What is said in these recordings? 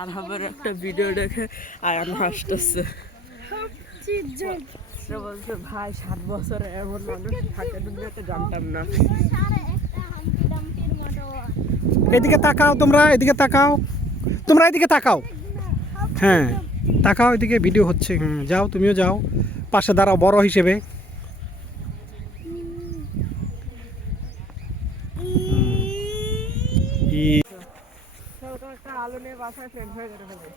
আর আবার একটা ভিডিও দেখে আয়ান হাসতেছে। বলছে ভাই 7 বছরে এমন মানুষ থাকে দুনিয়াতে, জানতাম না। এদিকে তাকাও, তোমরা এদিকে তাকাও, তোমরা এদিকে তাকাও। হ্যাঁ তাকাও, এদিকে ভিডিও হচ্ছে। যাও, তুমিও যাও, পাশে দাঁড়াও বড় হিসেবে। একটা আলো নিয়ে বাসায় ফ্রেন্ড হয়ে যেতে হবে।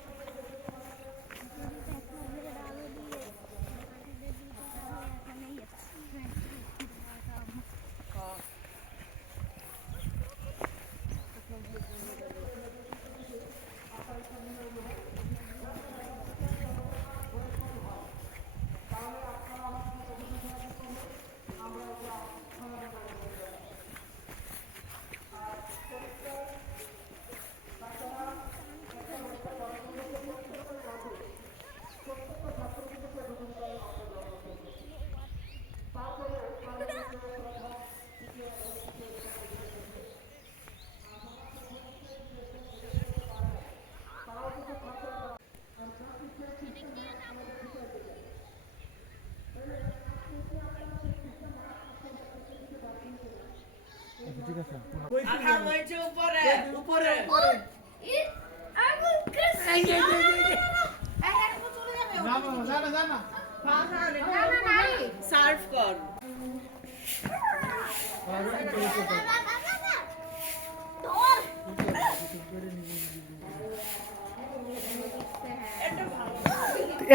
সার্ভ কর।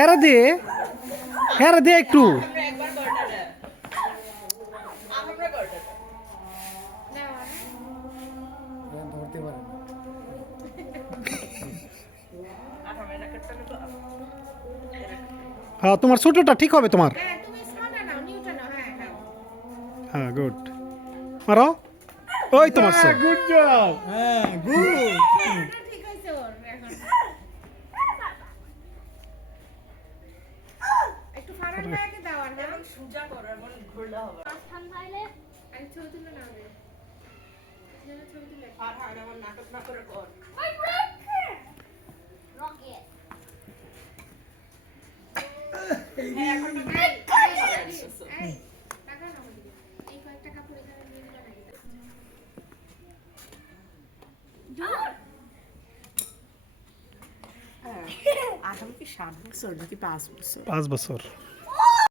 এরা দে, এরা দে একটু। হ্যাঁ তোমার ছোটটা ঠিক হবে তোমার। হ্যাঁ গুড, মারো। ওই তোমার গুড জব। হ্যাঁ গুড। একটু ফারান ভাইকে দাও আর না সুজা করো, এমন ঘুরলে হবে। মাঝখান থাইলে আমি ছবি তুলে না হবে যেন ছবি তুলে আর হ্যাঁ এমন নাটক না করে কর। রকেট এখন এই টাকা না আমাদের এই কয়েকটা কাপড় এখানে নিয়ে নিবা নাকি আগামী কি 7 বছর নাকি 5 বছর? 5 বছর।